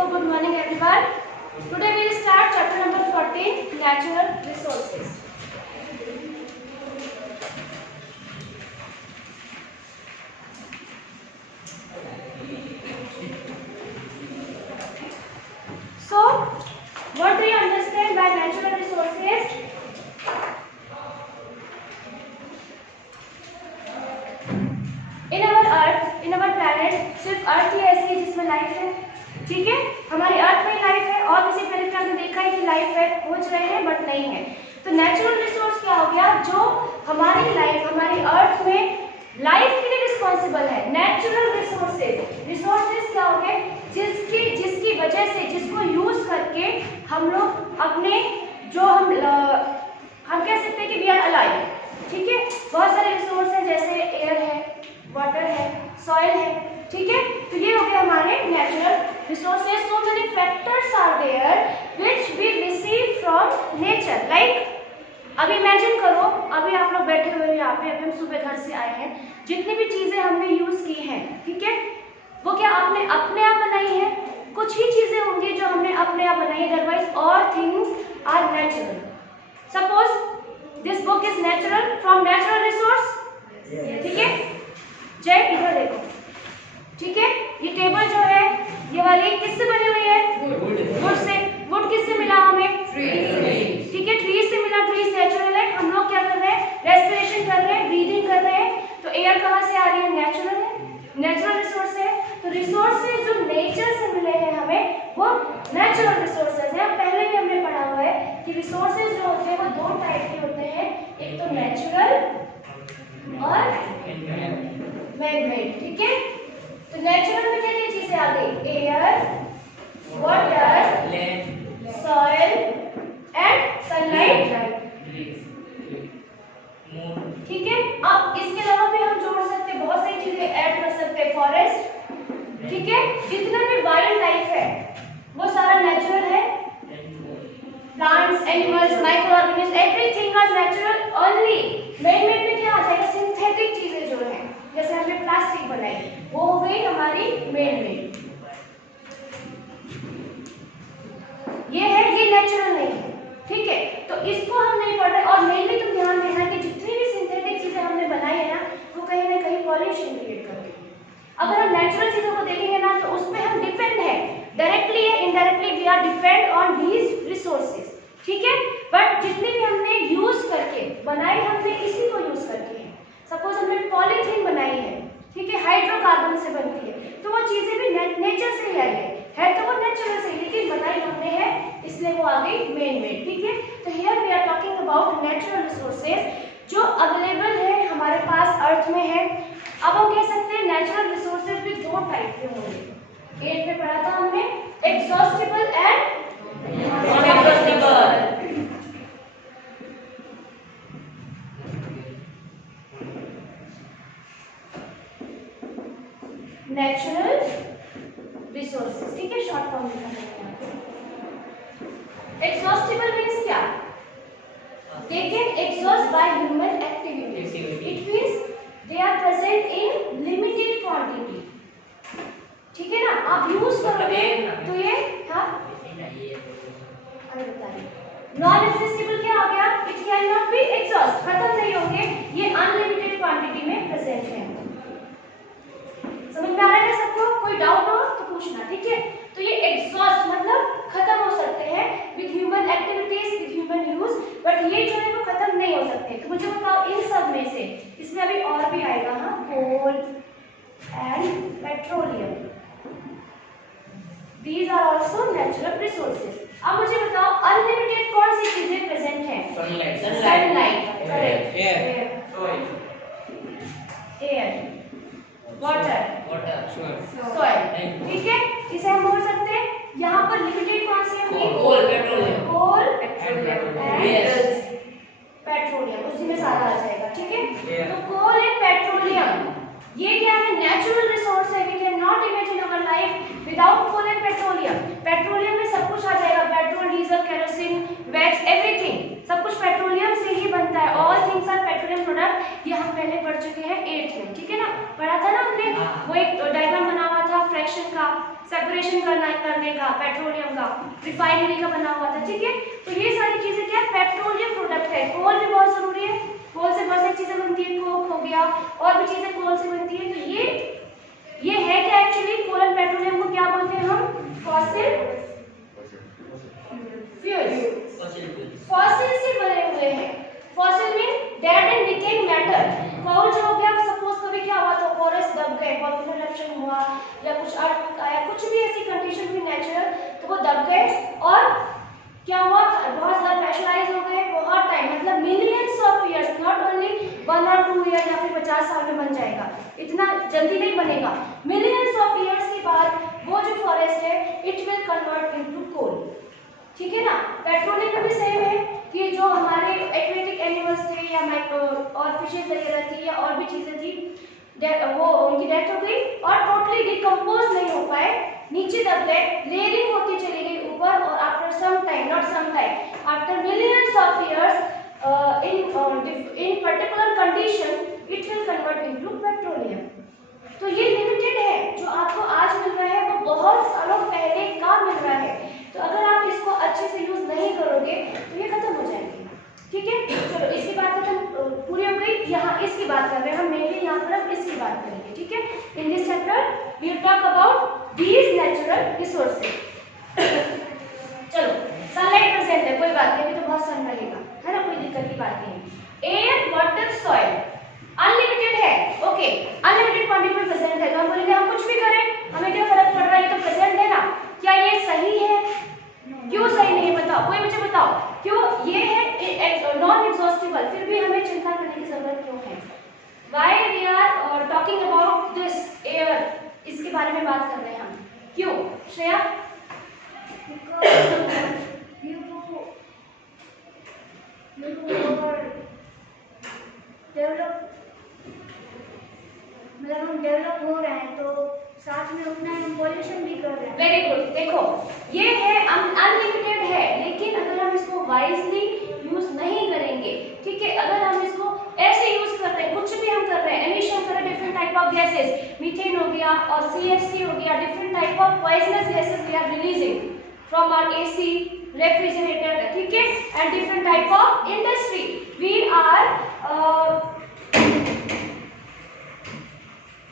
So good morning everyone. Today we will start chapter number 14, natural resources. So what do you understand by natural resources? In our earth, in our planet, सिर्फ अर्थ ही ऐसी है जिसमें life है. ठीक है, हमारी अर्थ में लाइफ है और किसी प्लेनेट में हमने देखा है कि लाइफ है, खोज रहे हैं बट नहीं है. तो नेचुरल रिसोर्स क्या हो गया? जो हमारी लाइफ, हमारी अर्थ में लाइफ के लिए रिस्पॉन्सिबल है. नेचुरल रिसोर्सेज क्या हो गए? जिसकी वजह से, जिसको यूज करके हम लोग अपने जो हम कह सकते हैं कि वी आर अलाइव. ठीक है, बहुत सारे रिसोर्स हैं जैसे एयर है, वाटर है, सॉइल है. ठीक है, तो ये हो गए हमारे natural resources. So many factors are there which we receive from nature. Like अभी इमेजिन करो, अभी आप लोग बैठे हुए हैं यहाँ पे, अभी हम सुबह घर से आए हैं, जितनी भी चीजें हमने यूज की हैं, ठीक है, वो क्या आपने अपने आप बनाई है? कुछ ही चीजें होंगी जो हमने अपने आप बनाई है, otherwise all things are natural. Suppose this book is natural from natural resource. ठीक है, जय इधर देखो. ठीक है, ये टेबल जो है ये वाली किससे बनी हुई है? Would say. वुड किससे मिला हमें? ट्री से. ठीक है, ट्री से मिला. ट्रीज नेचुरल है. हम लोग क्या कर रहे हैं? रेस्पिरेशन कर रहे हैं, ब्रीदिंग कर रहे हैं. तो एयर कहाँ से आ रही है? नेचुरल है, नेचुरल रिसोर्स है. तो रिसोर्सेज जो नेचर से मिले हैं हमें, वो नेचुरल रिसोर्सेज है. पहले भी हमने पढ़ा हुआ है कि रिसोर्सेज जो होते हैं वो दो टाइप के होते हैं, एक तो नेचुरल और मैन-मेड. ठीक है, तो नेचुरल में क्या क्या चीजें आ गई? Air, water, soil and sunlight. ठीक है, अब इसके अलावा भी हम जोड़ सकते हैं, बहुत सारी चीजें ऐड कर सकते हैं. फॉरेस्ट. ठीक है, जितना भी वाइल्ड लाइफ है वो सारा नेचुरल है. Plants, animals, micro organism, everything is natural. Only man-made में क्या आ जाएगा? सिंथेटिक चीजें जो है, जैसे हमने प्लास्टिक बनाई, वो हो गई हमारी मैन-मेड. ये है, ये नेचुरल नहीं है. ठीक है, तो इसको हम नहीं पढ़ रहे. और मेनली तुम ध्यान देना कि जितनी भी सिंथेटिक चीजें हमने बनाई है ना, वो कहीं ना कहीं पॉल्यूशन क्रिएट करती है. अगर हम नेचुरल चीजों को देखेंगे ना, तो उसमें हम डिपेंड है, डायरेक्टली या indirectly we are depend on these resources. ठीक है, बट जितनी भी हमने यूज करके बनाई, हमने इसी को यूज करके है. सपोज हमने पॉलीथीन बनाई है, ठीक है, हाइड्रोकार्बन से बनती है, तो वो चीजें भी नेचर से ही आई है तो वो नेचुरल से, लेकिन बनाई हमने है, इसलिए वो आ गई मैन-मेड. ठीक है, तो here we are talking about natural resources जो अवेलेबल है हमारे पास अर्थ में है. अब हम कह सकते हैं नेचुरल रिसोर्सेज भी दो टाइप के होंगे. 8 में पढ़ा था हमने, exhaustible and non exhaustible. Natural resources. ठीक है, शॉर्ट फॉर्म में. एग्जॉस्टिबल मींस क्या? They can exhaust by human activities. It means they are present in limited quantity. ठीक है ना, आप यूज करोगे तो ये, हाँ अरे बताइए. नॉन एग्जिस्टेबल क्या हो गया? It can not be exhaust, खत्म नहीं होंगे, ये अनलिमिटेड क्वांटिटी में प्रेजेंट है. समझ में आ रहा है सबको? कोई डाउट हो तो पूछना. ठीक है, तो ये एग्जॉस्ट मतलब खत्म हो सकते हैं with human activities, with human use, but ये जो है वो खत्म नहीं हो सकते. तो मुझे बताओ इन सब में से, इसमें अभी और भी आएगा, हाँ, coal and petroleum, these are also natural resources. अब मुझे बताओ अनलिमिटेड कौन सी चीजें प्रेजेंट हैं? Sunlight, correct, air, water, soil. ठीक है, इसे हम बोल सकते हैं. यहाँ पर लिमिटेड कौन सी होंगी? कोल, पेट्रोलियम, उसी में सारा आ जाएगा. ठीक है, तो कोल एंड पेट्रोलियम ये क्या है? नेचुरल रिसोर्स है. We can not imagine our life without coal and petroleum. Petroleum में सब कुछ आ जाएगा, petrol, diesel, kerosene, wax, everything, सब कुछ पेट्रोलियम से ही बनता है. All things are petroleum product. ये हम पहले पढ़ चुके हैं 8th में. ठीक है ना, पढ़ा था ना हमने, वो एक डायग्राम बना हुआ था, एक्सट्रैक्शन का, सेपरेशन करने का पेट्रोलियम का, रिफाइनरी का बना हुआ था, ठीक है। तो ये सारी चीजें क्या पेट्रोलियम प्रोडक्ट है। कोल भी बहुत जरूरी है, कोल से बहुत सारी चीजें बनती है, कोक हो गया और भी चीजें कोल से बनती है। तो ये है क्या एक्चुअली, कोल एंड पेट्रोलियम को क्या बोलते हैं हम, फॉसिल फ्यूल्स। फॉसिल से बने हुए हैं। Fossil mean dead and decaying matter. Coal जो हो गया, सपोज कभी क्या हुआ तो फॉरेस्ट दब गए, वॉल्केनो इरप्शन हुआ या कुछ अर्थक्वेक आया, कुछ भी ऐसी कंडीशन हुई नेचुरल, तो वो दब गए और क्या हुआ, बहुत ज्यादा प्रेशराइज हो गए, बहुत टाइम, मतलब millions of years, not only 1 और 2 ईयर या फिर 50 साल में बन जाएगा, इतना जल्दी नहीं बनेगा। मिलियंस ऑफ इयर्स के बाद वो जो फॉरेस्ट है it will convert into coal, ठीक है ना। पेट्रोलियम में भी सेम है कि जो हमारे एक्वेटिक एनिमल्स थे या माइक्रो और फिशेस वगैरह थी या और भी चीजें थी, वो उनकी डेथ हो गई और टोटली डिकम्पोज नहीं हो पाए, नीचे दब गए, लेयरिंग होती चली गई ऊपर, और after some time, not some time, after millions of years in particular condition it will convert into petroleum. तो ये लिमिटेड है, जो आपको आज मिल रहा है वो बहुत सालों पहले का मिल रहा है। तो अगर आप इसको अच्छे से यूज नहीं करोगे तो ये खत्म हो जाएगी, ठीक है। चलो इसकी बात खत्म पूरी हो गई। यहाँ इसकी बात कर रहे हैं हम, मेनली यहाँ पर हम इसकी बात करेंगे, ठीक है। In this chapter we will talk about these natural resources. चलो सनलाइट प्रेजेंट है, कोई बात नहीं, तो बहुत सन रहेगा, है ना, कोई दिक्कत की बात नहीं। एयर वाटर सॉइल अनलिमिटेड है, ओके, अनलिमिटेड क्वांटिटी में प्रेजेंट है। तो हम बोलेंगे हम कुछ भी करें हमें क्या फर्क पड़ रहा है, ये तो प्रेजेंट है ना। क्या ये सही है? क्यों सही नहीं है बताओ, कोई मुझे बताओ क्यों ये है नॉन एग्जॉस्टिबल, फिर भी हमें चिंता करने की जरूरत क्यों है? Why we are talking about this air, इसके बारे में बात कर रहे हैं हम, क्यों श्रेया? मतलब हम डेवलप हो रहे हैं तो साथ में उतना हम पॉल्यूशन भी कर रहे हैं। वेरी गुड, देखो ये है अनलिमिटेड है, लेकिन अगर हम इसको वाइजली यूज नहीं करेंगे, ठीक है, अगर हम इसको ऐसे यूज कर रहे हैं, कुछ भी हम कर रहे हैं, एमिशन कर रहे हैं different type of gases, methane हो गया और CFC हो गया, different type of poisonous gases we are releasing from our AC refrigerator, ठीक है, and different type of industry we are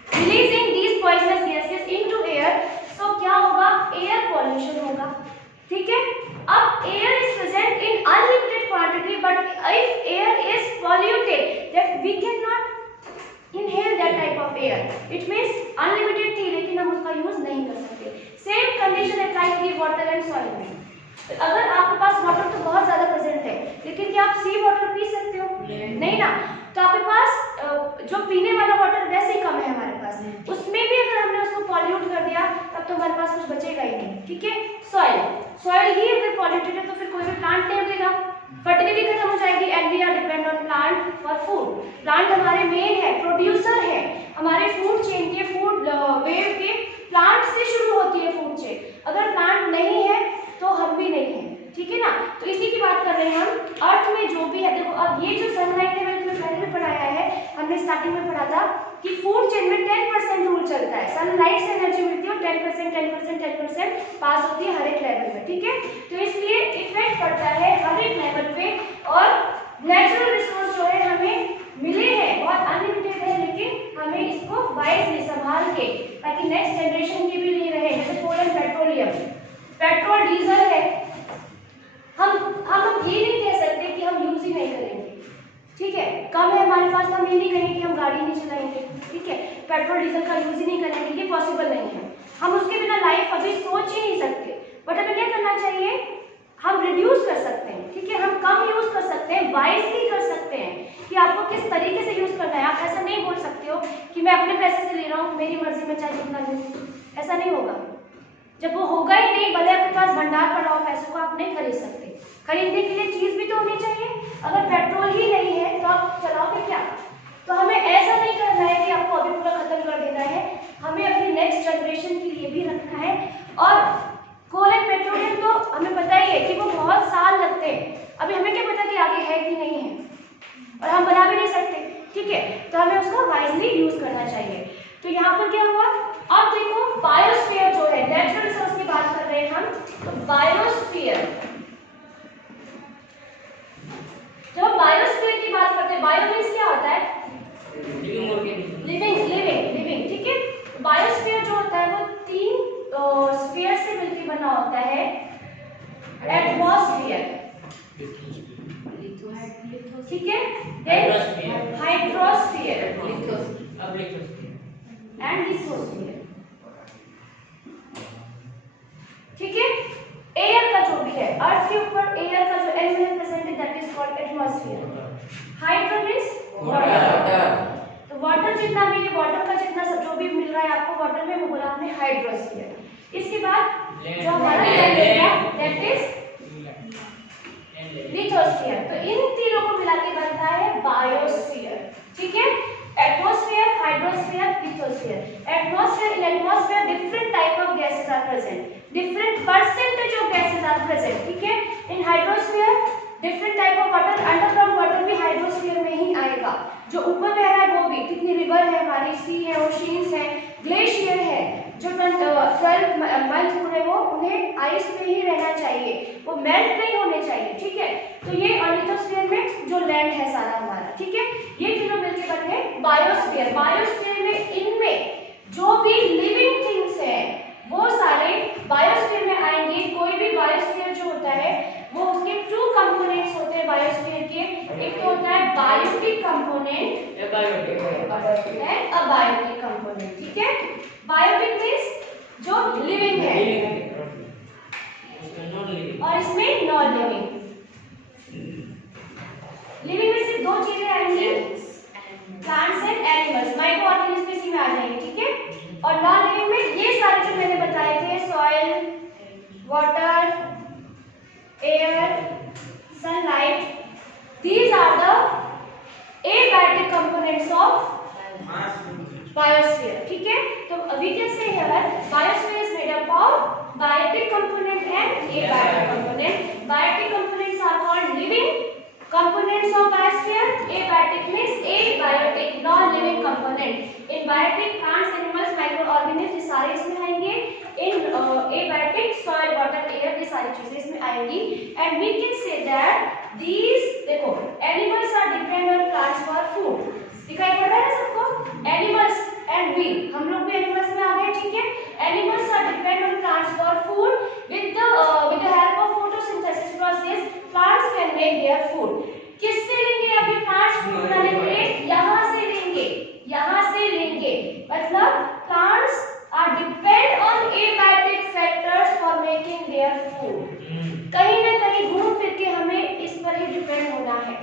releasing these poisonous gases into air, so क्या होगा, air pollution होगा, ठीक है। अब air is present in unlimited quantity, but if air is polluted that we can not inhale that type of air. It means unlimited थी लेकिन हम उसका यूज नहीं कर सकते। सेम कंडीशन अप्लाई होगी वाटर एंड सॉइल में। अगर आपके पास वाटर तो बहुत ज्यादा प्रेजेंट है, लेकिन क्या आप सी वाटर पी सकते हो? नहीं ना। तो आपके पास जो पीने वाला वाटर वैसे ही कम है हमारे पास, उसमें भी अगर हमने उसको पॉल्यूट कर दिया तब तो हमारे पास कुछ बचेगा ही नहीं, ठीक है। सॉइल ही अगर पॉल्यूटेड है तो फिर कोई भी प्लांट नहीं उगेगा, फर्टिलिटी खत्म हो जाएगी, and we are depend on plant for food. Plant हमारे मेन है, प्रोड्यूसर है हमारे फूड चेन के, फूड वेव के, प्लांट से शुरू होती है फूड चेन। अगर प्लांट नहीं है तो हम भी नहीं है, ठीक है ना। तो इसी की बात कर रहे हैं हम। अर्थ में जो भी है, देखो अब ये जो सनलाइट है मैंने तुम्हें पहले भी पढ़ाया है, हमने स्टार्टिंग में पढ़ा था कि फूड चेन में 10% रूल चलता है, सनलाइट से एनर्जी मिलती है और 10% पास होती है हर एक लेवल में, ठीक है। तो इसलिए इफेक्ट पड़ता है हर एक लेवल पे, और नेचुरल रिसोर्स जो है हमें मिले हैं बहुत अनलिमिटेड है, लेकिन हमें इसको वाइजली संभाल के, ताकि नेक्स्ट जनरेशन के भी लिए रहे। जैसे कोल एंड पेट्रोलियम, पेट्रोल डीजल है, हम ये नहीं कह सकते कि हम यूज ही नहीं करेंगे, ठीक है, कम है हमारे पास तो हम ये नहीं कहेंगे कि हम गाड़ी नहीं चलाएंगे, ठीक है, पेट्रोल डीजल का यूज ही नहीं करेंगे, ये पॉसिबल नहीं है। हम उसके बिना लाइफ अभी सोच ही नहीं सकते, बट हमें क्या करना चाहिए, हम रिड्यूस कर सकते हैं, ठीक है, हम कम यूज कर सकते हैं, वाइजली कर सकते हैं कि आपको किस तरीके से यूज करना है। आप ऐसा नहीं बोल सकते हो कि मैं अपने पैसे से ले रहा हूँ, मेरी मर्जी में चाहे जितना लूँ, ऐसा नहीं होगा। जब वो होगा ही नहीं, भले आपके पास भंडार पड़ा हो, पैसों को आप नहीं खरीद सकते, खरीदने के लिए चीज भी तो होनी चाहिए। अगर पेट्रोल ही नहीं है तो आप चलाओगे क्या? तो हमें ऐसा नहीं करना है कि आपको अभी पूरा खत्म कर देना है, हमें अपनी नेक्स्ट जनरेशन के लिए भी रखना है। और कोल एंड पेट्रोलियम तो हमें पता ही है कि वो बहुत साल लगते हैं, अभी हमें क्या पता कि आगे है कि नहीं है, और हम बना भी नहीं सकते, ठीक है। तो हमें उसको वाइजली यूज करना चाहिए। तो यहाँ पर क्या हुआ अब देखो बायोस्फीयर जो है नेचुरल रिसोर्स की बात कर रहे हैं हम, तो बायोस्फीयर, जब हम बायोस्फीयर की बात करते हैं, बायो मीन्स क्या होता है? लिविंग, ठीक है। बायोस्फीयर जो होता है वो 3 स्फीयर से मिलकर बना होता है। एटमॉस्फेयर, ठीक है, देन हाइड्रोस्फीयर एंड लिथोस्फीयर, ठीक है। एयर का जो भी है, अर्थ के ऊपर एयर का जो एलिमेंट प्रेजेंट है that is called atmosphere. Hydro means water, तो वाटर जितना भी है, वाटर का जितना सब जो भी मिल रहा है आपको वाटर में, वो बोला हमने हाइड्रोस्फीयर। इसके बाद जो हमारा land area that is lithosphere. तो इन तीनों को मिला के बनता है बायोस्फीयर, ठीक है। Atmosphere, hydrosphere, lithosphere. Atmosphere, in atmosphere different type of gases are present, different percentage of gases are present, ठीक है। In hydrosphere different type of water, underground water भी हाइड्रोस्फीयर में ही आएगा। जो ऊपर बह रहा है वो भी, कितनी रिवर है हमारी, सी है, ओशियंस है, ग्लेशियर है, जो 12 मंथ पूरे वो उन्हें आइस में ही रहना चाहिए, वो मेल्ट नहीं होने चाहिए, ठीक है। तो ये लिथोस्फीयर में जो लैंड है सारा हमारा, ठीक है। ये तीनों मिलकर बनते हैं बायोस्फीयर। बायोस्फीयर में इनमें जो भी लिविंग थिंग्स है वो सारे बायोस्फीयर में आएंगे। कोई भी बायोस्फीयर जो होता है वो उसके 2 कंपोनेंट्स होते हैं बायोस्फीयर के। एक तो होता है biotic component and abiotic component, ठीक है। बायोटिक मींस जो लिविंग है और इसमें नॉन लिविंग। लिविंग में सिर्फ 2 चीजें आएंगी, plants and animals, micro organism इसी में आ जाएंगे, ठीक है। और नॉन लिविंग में ये सारे जो मैंने बताए थे, soil, water, air, sunlight, these are the abiotic components of biosphere, ठीक है। तो we can say here biosphere is made up of biotic component and abiotic component. Biotic components are called living components of biosphere. Abiotic means abiotic, non-living component. In biotic, plants, animals, microorganisms ये सारे इसमें आएंगे। In abiotic, soil, water, air ये सारी चीजें इसमें आएंगी। And we can say that these, देखो, animals are depend on plants for food. दिखाई पड़ रहा है सबको? Animals and we, हम लोग भी animals में आ गए, ठीक है। Animals are depend on plants for food. With the help of photosynthesis process, plants can make their food. किससे लेंगे अभी plants food बनाने के लिए? यहाँ से लेंगे, यहाँ से लेंगे। मतलब plants are depend on abiotic factors for making their food. कहीं ना कहीं घूम फिर के हमें इस पर ही डिपेंड होना है।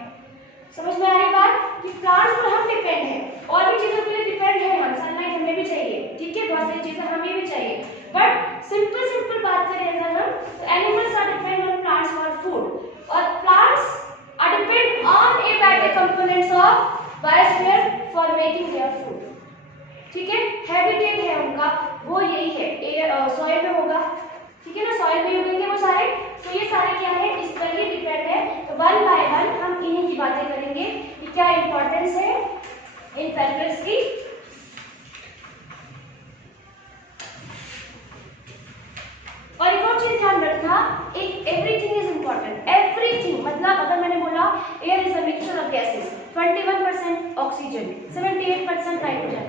समझ में आ रही बात कि प्लांट्स पर हम डिपेंड हैं, और भी चीजों के लिए डिपेंड है हम, सनलाइट हमें भी चाहिए, ठीक है, बहुत सारी चीजें हमें भी चाहिए। बट सिंपल बात करें अगर हम, तो animals are depend on plants for food और plants are depend on abiotic components of biosphere for making their food, ठीक है। हैबिटेट है उनका, वो यही है, सॉइल में होगा, ठीक है ना, सॉइल में उगेंगे वो सारे। तो ये सारे क्या है, इस पर ही डिपेंड है। तो 1 बाय 1 हम इन्हीं की बातें करेंगे कि क्या इंपॉर्टेंस है इन फैक्टर्स की। और एक और चीज ध्यान रखना, एवरीथिंग इज इंपॉर्टेंट। एवरीथिंग मतलब अगर मैंने बोला air is a mixture of gases, 21% oxygen, 78% nitrogen,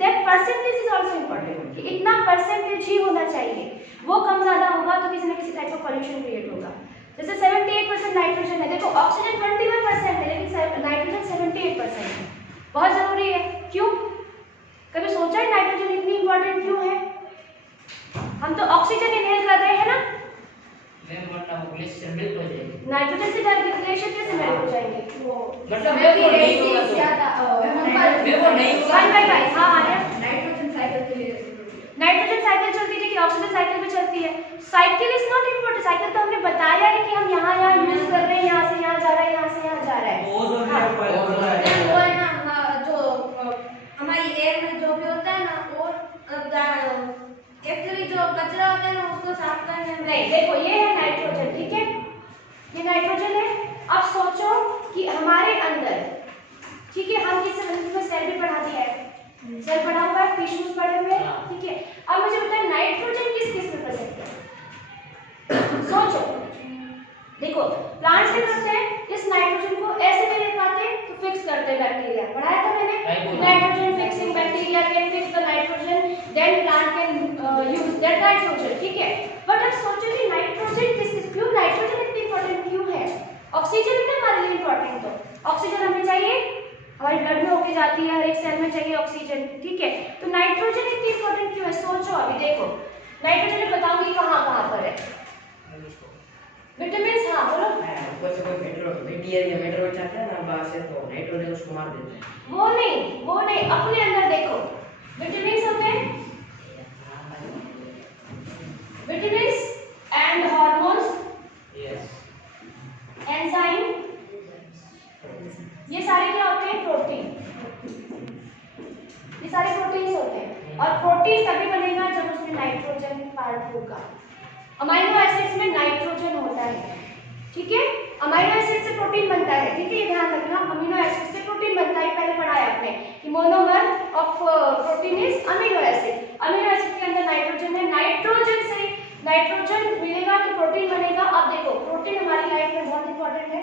that percentage is also important कि इतना परसेंटेज ही होना चाहिए। वो कम ज्यादा होगा तो किसी न किसी टाइप ऑफ पॉल्यूशन क्रिएट होगा। जैसे 78% नाइट्रोजन है, देखो ऑक्सीजन 21% है लेकिन नाइट्रोजन 78% है, बहुत जरूरी है। क्यों? कभी सोचा है नाइट्रोजन इतनी इंपॉर्टेंट क्यों है? हम तो ऑक्सीजन इनहेल कर रहे हैं ना, नाइट्रोजन से ग्लेशियर कैसे मेल्ट हो जाएंगे? वो मतलब नाइट्रोजन साइकिल चलती है कि ऑक्सीजन साइकिल पे चलती है। Cycle is not important, cycle तो हमने बताया है कि हम यहाँ यूज कर रहे हैं, यहाँ से यहाँ जा रहा है, यहाँ से यहाँ जा रहा है। वो है ना, जो हमारी एयर में जो भी होता है ना, वो एक्चुअली जो कचरा होता है ना उसको साफ करने में। नहीं, देखो ये है नाइट्रोजन, ठीक है, ये नाइट्रोजन है। अब सोचो कि हमारे अंदर, ठीक है, हम किस में सेल भी पढ़ा दिया है, सेल पढ़ा हुआ है, टिश्यूज पढ़े हुए हैं, ठीक है। अब मुझे बताएं नाइट्रोजन किस किस में प्रेजेंट है? सोचो, देखो प्लांट्स क्या करते हैं, इस नाइट्रोजन को ऐसे नहीं ले पाते तो फिक्स करते हैं बैक्टीरिया, पढ़ाया था मैंने, nitrogen fixing bacteria can fix the nitrogen, then plant can use that nitrogen, ठीक है। बट अब सोचो कि नाइट्रोजन किस क्यों नाइट्रोजन इतनी इंपॉर्टेंट क्यों है? ऑक्सीजन है ना हमारे लिए इंपॉर्टेंट, तो ऑक्सीजन हमें चाहिए, हमारे ब्लड में होके जाती है, हर एक सेल में चाहिए ऑक्सीजन, ठीक है। तो नाइट्रोजन इतनी इंपॉर्टेंट क्यों है? सोचो, अभी देखो नाइट्रोजन बताऊंगी कहाँ कहाँ पर है। विटामिन, हाँ बोलो। ऊपर से कोई मेट्रो चाहता है ना बाहर से, तो नाइट्रोजन उसको मार देते हैं। वो नहीं, अपने अंदर देखो विटामिन होते हैं, विटामिन एंड हार्मोन्स, एंजाइम, ये सारे क्या होते हैं? प्रोटीन, ये सारे प्रोटीन्स होते हैं। और प्रोटीन तभी बनेगा जब उसमें नाइट्रोजन पार्ट होगा। अमीनो एसिड्स में नाइट्रोजन होता है, ठीक है। अमीनो एसिड से प्रोटीन बनता है, ठीक है, ये ध्यान रखना, अमीनो एसिड से प्रोटीन बनता है, पहले पढ़ा है आपने कि monomer of protein is amino acid. Amino acid के अंदर नाइट्रोजन है, नाइट्रोजन से नाइट्रोजन मिलेगा तो प्रोटीन बनेगा। अब देखो प्रोटीन हमारी लाइफ में बहुत इंपॉर्टेंट है,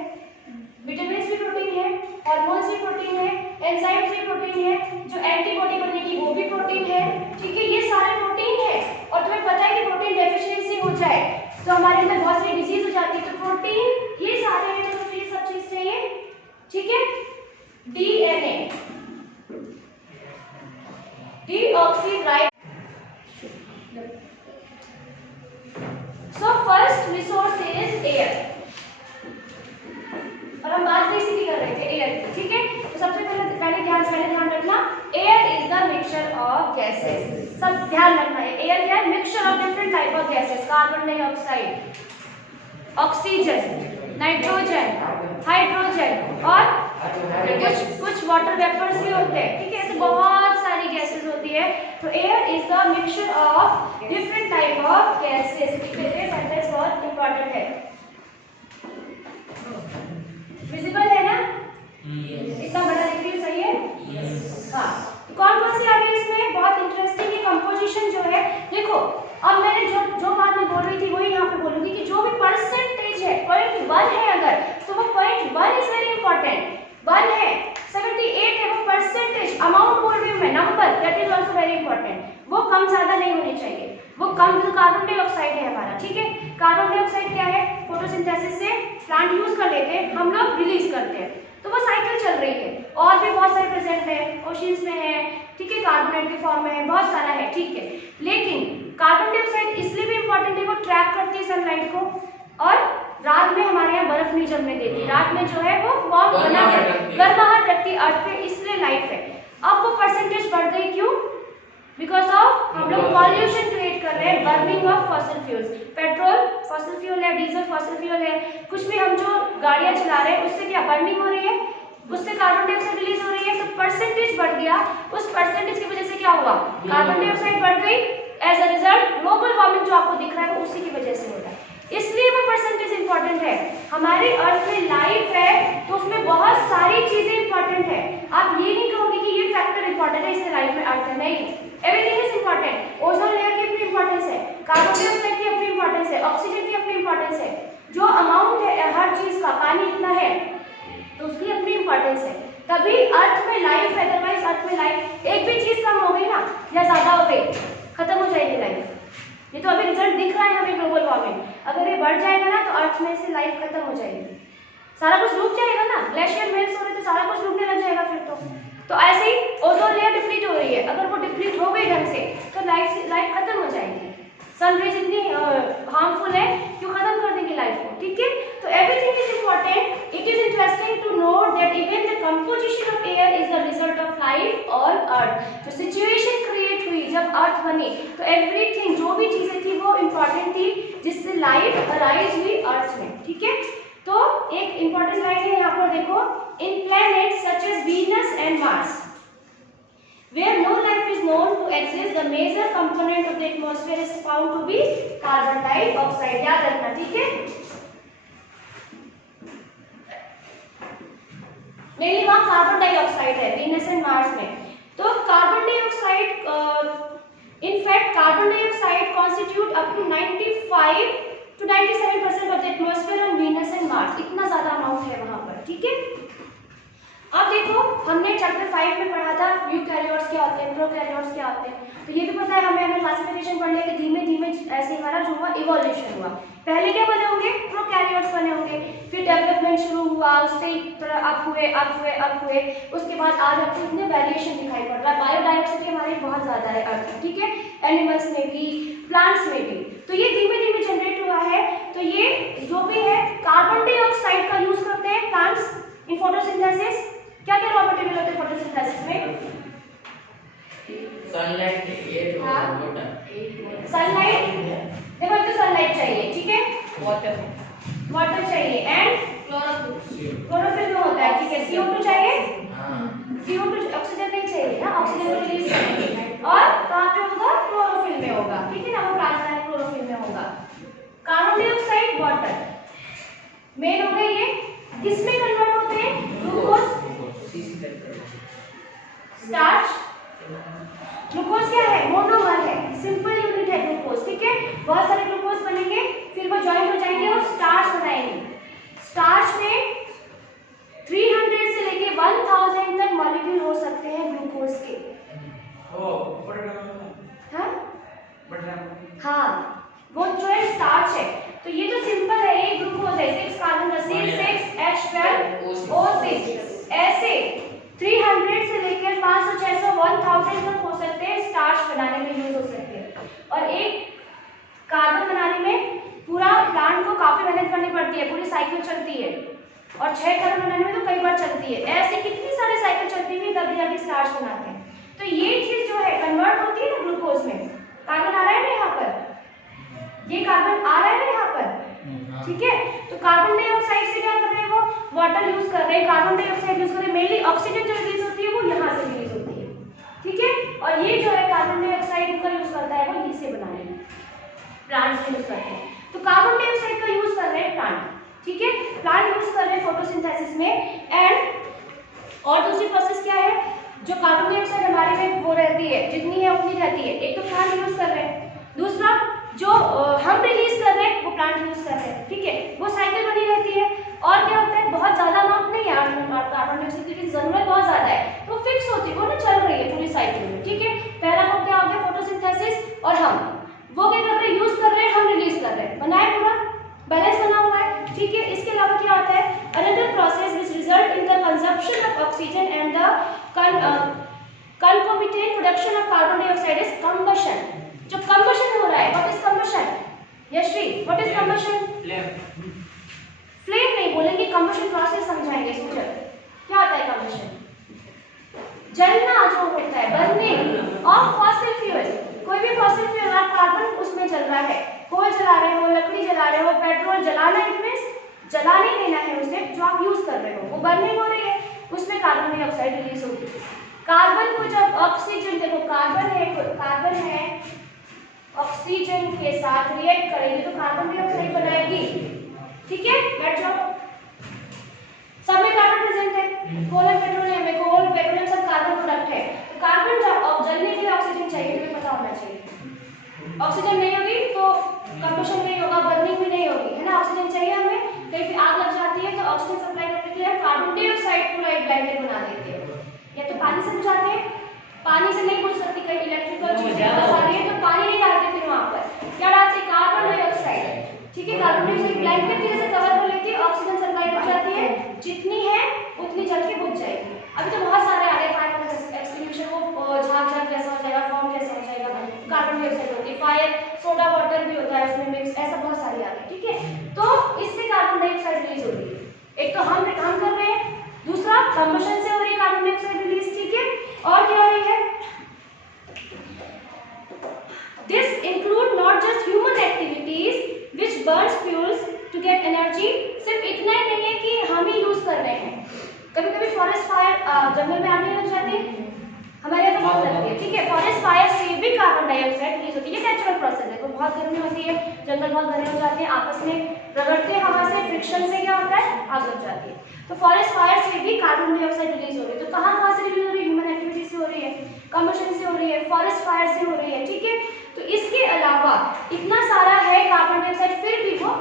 विटामिन भी प्रोटीन है, हार्मोन्स भी प्रोटीन है, एंजाइम्स भी प्रोटीन है, जो एंटीबॉडी बनेगी वो भी प्रोटीन है, ठीक है, ये सारे प्रोटीन है। और तुम्हें पता है कि प्रोटीन डेफिशिएंसी हो जाए तो हमारे अंदर बहुत सारी डिजीज हो जाती है, तो प्रोटीन ये सारे हैं, तो ये सब चीज चाहिए, ठीक है। DNA, deoxyribo, so first resource is air, और हम बात इसी की कर रहे थे एयर की, ठीक है। तो सबसे पहले ध्यान रखना, air is the mixture of gases, सब ध्यान रखना है। एयर क्या है? Mixture of different type of gases, carbon dioxide, oxygen, nitrogen, hydrogen और कुछ वाटर वेपर्स भी होते हैं, ठीक है, ऐसे बहुत सारी गैसेस होती है। तो air is the mixture of different type of gases, ठीक है, सेंटेंस बहुत इंपॉर्टेंट है। विजिबल है ना? इतना बड़ा दिख रही है, सही है? हाँ, कौन कौन सी आ गई इसमें? बहुत इंटरेस्टिंग ये कंपोजिशन जो है, देखो अब मैंने जो बात मैं बोल रही थी वही यहाँ पे बोलूंगी कि जो भी परसेंटेज है 0.1 है अगर, तो वो 0.1 इज वेरी इंपॉर्टेंट, 1 है 78 है, वो परसेंटेज, अमाउंट बोल रही हूँ मैं, number, that is also very important, वो कम ज्यादा नहीं होनी चाहिए, वो कम, जो कार्बन डाइऑक्साइड है हमारा, ठीक है। कार्बन डाइऑक्साइड क्या है? फोटोसिंथेसिस से प्लांट यूज कर लेते हैं, हम लोग रिलीज करते हैं, तो वो साइकिल चल रही है। और भी बहुत सारे प्रेजेंट है, ओशियंस में है, ठीक है, कार्बोनेट के फॉर्म में है, बहुत सारा है, ठीक है। लेकिन कार्बन डाइऑक्साइड इसलिए भी इंपॉर्टेंट है, वो ट्रैप करती है सनलाइट को, और रात में हमारे यहाँ बर्फ नहीं जमने देती, रात में जो है वो वार्म बना गर्माहट रखती है अर्थ पे, इसलिए लाइफ है। अब वो परसेंटेज बढ़ गई, क्यों? बिकॉज ऑफ हम लोग पॉल्यूशन क्रिएट कर रहे हैं, burning of fossil fuels, petrol fossil fuel है, डीजल फॉसिल फ्यूल है, कुछ भी हम जो गाड़ियां चला रहे हैं उससे क्या बर्निंग हो रही है, उससे कार्बन डाइऑक्साइड रिलीज हो रही है, तो परसेंटेज बढ़ गया। उस परसेंटेज की वजह से क्या हुआ? कार्बन डाइऑक्साइड बढ़ गई, as a result global warming जो आपको दिख रहा है वो उसी की वजह से हो रहा है, इसलिए वो परसेंटेज इंपॉर्टेंट है। हमारी अर्थ में लाइफ है तो उसमें बहुत सारी चीजें इंपॉर्टेंट है, आप ये नहीं कहोगे कि ये फैक्टर इंपॉर्टेंट है इसलिए लाइफ में अर्थ है, नहीं, everything is important. Ozone layer की अपनी इंपॉर्टेंस है, कार्बन डाइऑक्साइड की अपनी इंपॉर्टेंस है, ऑक्सीजन की अपनी इंपॉर्टेंस है, जो अमाउंट है हर चीज का, पानी इतना है तो उसकी अपनी इंपॉर्टेंस है, तभी अर्थ में लाइफ है, अदरवाइज अर्थ में लाइफ, एक भी चीज कम हो गई ना या ज्यादा हो गई, खत्म हो जाएगी लाइफ। ये तो अभी रिजल्ट दिख रहा है हमें ग्लोबल वार्मिंग, अगर ये बढ़ जाएगा ना तो अर्थ में से लाइफ खत्म हो जाएगी, सारा कुछ डूब जाएगा ना, ग्लेशियर मेल्ट हो रहे तो सारा कुछ डूबने लग जाएगा फिर तो ऐसे ही ओजोन लेयर डिप्लीट हो रही है, अगर वो डिप्लीट हो गई ढंग से तो लाइफ खत्म हो जाएगी। सन रेज इतनी हार्मफुल है, क्यों खत्म कर देंगे लाइफ को, ठीक है। तो everything is important, it is interesting to note that even the composition of air is the result of life on earth. जो सिचुएशन क्रिएट हुई जब अर्थ बनी तो एवरीथिंग, जो भी चीजें थी वो इंपॉर्टेंट थी जिससे लाइफ अराइज हुई अर्थ में, ठीक है। तो एक इंपॉर्टेंट लाइन है यहाँ पर देखो, in planets such as Venus and Mars where no life is known to exist, the major component of the atmosphere is found to be carbon dioxide, याद रखना, ठीक है। मेनली वहाँ कार्बन डाइऑक्साइड है वीनस एंड मार्स में, तो carbon dioxide in fact carbon dioxide constitute up to 95 to 97% of the atmosphere on Venus and Mars. इतना ज्यादा अमाउंट है वहां पर, ठीक है। अब देखो हमने चैप्टर 5 में पढ़ा था यूकैरियोट्स क्या होते हैं, प्रोकैरियोट्स क्या होते हैं। तो ये भी पता है हमें क्लासिफिकेशन पढ़ लिया कि धीमे धीमे ऐसे हमारा जो हुआ इवोल्यूशन हुआ। पहले क्या बने होंगे, प्रोकैरियोट्स बने होंगे, फिर डेवलपमेंट शुरू हुआ, उससे अप हुए, उसके बाद आज आपको इतने वेरिएशन दिखाई पड़ रहा है। बायोडाइवर्सिटी हमारी बहुत ज्यादा है अर्थ में, ठीक है, एनिमल्स में भी, प्लांट्स में भी। तो ये धीमे धीमे जनरेट हुआ है। तो ये जो भी है कार्बन डाइऑक्साइड का यूज करते हैं प्लांट्स इन फोटोसिंथेसिस। क्या क्या रॉ मटेरियल होते हैं फोटोसिंथेसिस में? सनलाइट, ये जो वाटर, सनलाइट, देखो एक तो सनलाइट चाहिए, ठीक है, वाटर चाहिए एंड क्लोरोफिल में होता है, ठीक है। CO2 चाहिए, CO2 ऑक्सीजन नहीं चाहिए ना, ऑक्सीजन को रिलीज करेंगे और कहाँ पे होगा, क्लोरोफिल में होगा, ठीक है ना, वो प्लाज्मा है क्लोरोफिल में होगा। कार्बन डाइऑक्साइड वाटर मेन हो गए, ये किसमें कन्वर्ट होते हैं, ग्लूकोज, स्टार्च। ग्लूकोज क्या है, मोनोमर है, सिंपल यूनिट है ग्लूकोज, ठीक है। बहुत सारे ग्लूकोज बनेंगे, फिर वो ज्वाइन हो जाएंगे और स्टार्च बनाएंगे। स्टार्च में 300 से लेके 1000 तक मॉलिक्यूल हो सकते हैं ग्लूकोज के। हाँ, वो जो है स्टार्च है। तो ये जो सिंपल है ये ग्लूकोज है, 6 कार्बन का C6H12O6। ऐसे 300 से लेकर 500, 600, 1000 तक हो सकते हैं, स्टार्च बनाने में यूज हो सकते हैं। और एक कार्बन बनाने में पूरा प्लांट को काफी मेहनत करनी पड़ती है, पूरी साइकिल चलती है, और 6 कार्बन बनाने में तो कई बार चलती है। ऐसे कितनी सारी साइकिल चलती हुई तब जाके स्टार्च बनाते हैं। तो ये चीज जो है कन्वर्ट होती है ना ग्लूकोज में। कार्बन आ रहा है ना यहाँ पर, ये कार्बन आ रहा है ना यहाँ पर, ठीक है। तो कार्बन डाइऑक्साइड से क्या कर रहे हैं, वो वाटर यूज कर रहे हैं, कार्बन डाइऑक्साइड यूज कर रहे हैं। मेनली ऑक्सीजन जो रिलीज होती है वो यहाँ से रिलीज होती है, ठीक है। और ये जो है कार्बन डाइऑक्साइड का यूज करता है वो इसे बनाने में, प्लांट्स यूज करते हैं। तो कार्बन डाइऑक्साइड का यूज कर रहे हैं प्लांट, ठीक है, प्लांट यूज कर रहे हैं फोटोसिंथेसिस में। एंड और दूसरी प्रोसेस क्या है, जो कार्बन डाइऑक्साइड हमारे में वो रहती है, जितनी है उतनी रहती है। एक तो प्लांट यूज कर रहे हैं, दूसरा जो हम रिलीज कर रहे हैं वो प्लांट यूज कर रहे हैं, ठीक है। वो साइकिल बनी रहती है। और क्या होता है, बहुत ज्यादा अमाउंट नहीं है कार्बन डाइऑक्साइड की, जरूरत बहुत ज्यादा है तो फिक्स होती है, वो ना चल रही है पूरी साइकिल में, ठीक है। पहला वो क्या हो गया फोटोसिंथेसिस, और हम वो क्या कर रहे हैं, यूज कर रहे हैं, हम रिलीज कर रहे हैं, बनाए पूरा बैलेंस बना हुआ है, ठीक है। इसके अलावा क्या होता है, another process which result in the consumption of oxygen and the concomitant production of carbon dioxide is combustion। जो combustion हो रहा है, what is combustion? Yashvi, what is combustion? Flame नहीं बोलेंगे, combustion process समझाएंगे इसको। क्या होता है combustion? जलना जो होता है, बर्निंग ऑफ फॉसिल फ्यूल। कोई भी फॉसिल फ्यूल, आप कार्बन उसमें जल रहा है, कोल जला रहे हो, लकड़ी जला रहे हो, पेट्रोल जलाना, इनमें जला नहीं देना है उसे, जो आप यूज कर रहे हो वो बर्निंग हो रही है, उसमें कार्बन डाइऑक्साइड रिलीज होती है। कार्बन को जब ऑक्सीजन, देखो कार्बन है ऑक्सीजन के साथ रिएक्ट करेगी तो कार्बन डाइऑक्साइड बनाएगी, ठीक है। बैठ जाओ, सब में कार्बन प्रेजेंट है, कोल और पेट्रोलियम में, कोल पेट्रोलियम सब कार्बन प्रोडक्ट है। तो कार्बन जब जलने के लिए ऑक्सीजन चाहिए, तुम्हें पता होना चाहिए। ऑक्सीजन नहीं होगी तो कंबशन नहीं होगा, बर्निंग भी नहीं होगी, है ना। ऑक्सीजन चाहिए हमें, कहीं पे आग लग जाती है तो ऑक्सीजन सप्लाई करने के लिए कार्बन डाइऑक्साइड पूरा एक ब्लैंकेट बना देते हैं। या तो पानी से बुझाते हैं, पानी से नहीं बुझ सकती, कहीं इलेक्ट्रिकल चीजें आ रही है तो पानी नहीं डालते, फिर वहां पर क्या डालते हैं, कार्बन डाइऑक्साइड, ठीक है। कार्बन डाइऑक्साइड ब्लैंकेट की जैसे कवर कर लेती है, ऑक्सीजन सप्लाई हो जाती है, जितनी है उतनी जल के बुझ जाएगी। अभी तो बहुत सारे आ रहे हैं, फायर एक्सटिंग्विशर, वो झाग कैसा हो जाएगा, फॉर्म कैसा हो जाएगा, कार्बन डाइऑक्साइड होती है। फायर सोडा वाटर भी होता है उसमें मिक्स, ऐसा बहुत सारे आ रहे हैं, ठीक है। तो इससे कार्बन डाइऑक्साइड रिलीज हो रही है। एक तो हम कर रहे हैं, दूसरा कंबशन से हो रही है कार्बन डाइऑक्साइड रिलीज, ठीक है। और क्या हो रही है, this include not just human activities which burns fuels to get energy. सिर्फ इतना ही नहीं है कि हम ही यूज कर रहे हैं, कभी कभी फॉरेस्ट फायर जंगल में आने लग जाती है, हमारे यहाँ तो बहुत लगती है, ठीक है। फॉरेस्ट फायर से भी कार्बन डाइऑक्साइड रिलीज होती है, ये नेचुरल प्रोसेस है। तो बहुत गर्मी होती है, जंगल बहुत घने हो जाते हैं, आपस में रगड़ते हैं हवा से, फ्रिक्शन से क्या होता है, आग लग जाती है। तो फॉरेस्ट फायर से भी कार्बन डाइऑक्साइड रिलीज हो रही है। तो कहाँ से रिलीज हो रही है, ह्यूमन एक्टिविटीज से हो रही है, कम्बशन से हो रही है, फॉरेस्ट फायर से हो रही है, ठीक है। तो इसके अलावा इतना सारा है कार्बन डाइऑक्साइड, फिर भी वो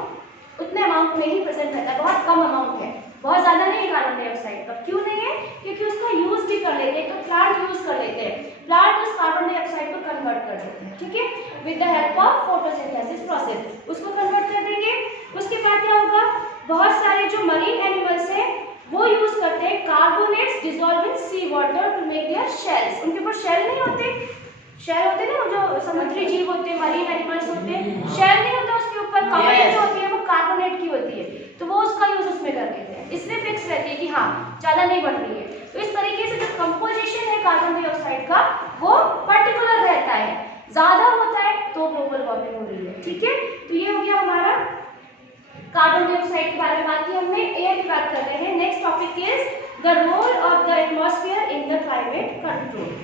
उतने अमाउंट में ही प्रेजेंट रहता है, बहुत कम अमाउंट है, बहुत ज्यादा नहीं है कार्बन डाइऑक्साइड का। क्यों नहीं है? क्योंकि उसका यूज भी कर लेते हैं, तो प्लांट यूज कर लेते हैं, प्लांट उस कार्बन डाइऑक्साइड को कन्वर्ट कर देते हैं, ठीक है, with the help of photosynthesis process उसको कन्वर्ट कर देंगे। उसके बाद क्या होगा, बहुत सारे जो मरीन एनिमल्स हैं वो यूज करते हैं carbonates dissolve in sea water to make their shells. उनके ऊपर शेल नहीं होते, शेल होते हैं ना, जो समुद्री जीव होते हैं, मरीन एनिमल्स होते हैं, शेल नहीं होता उसके ऊपर, कवरिंग जो होती है वो कार्बोनेट की होती है, तो वो उसका यूज उसमें कर लेते हैं, इसलिए फिक्स रहती है कि हाँ ज्यादा नहीं बढ़ रही है। तो इस तरीके से जो कंपोजिशन है कार्बन डाइऑक्साइड का वो पर्टिकुलर रहता है, ज्यादा होता है तो ग्लोबल वार्मिंग हो रही है, ठीक है। तो ये हो गया हमारा कार्बन डाइऑक्साइड के बारे में बात की हमने। एयर की बात कर रहे हैं। Next topic is the role of the atmosphere in the climate control.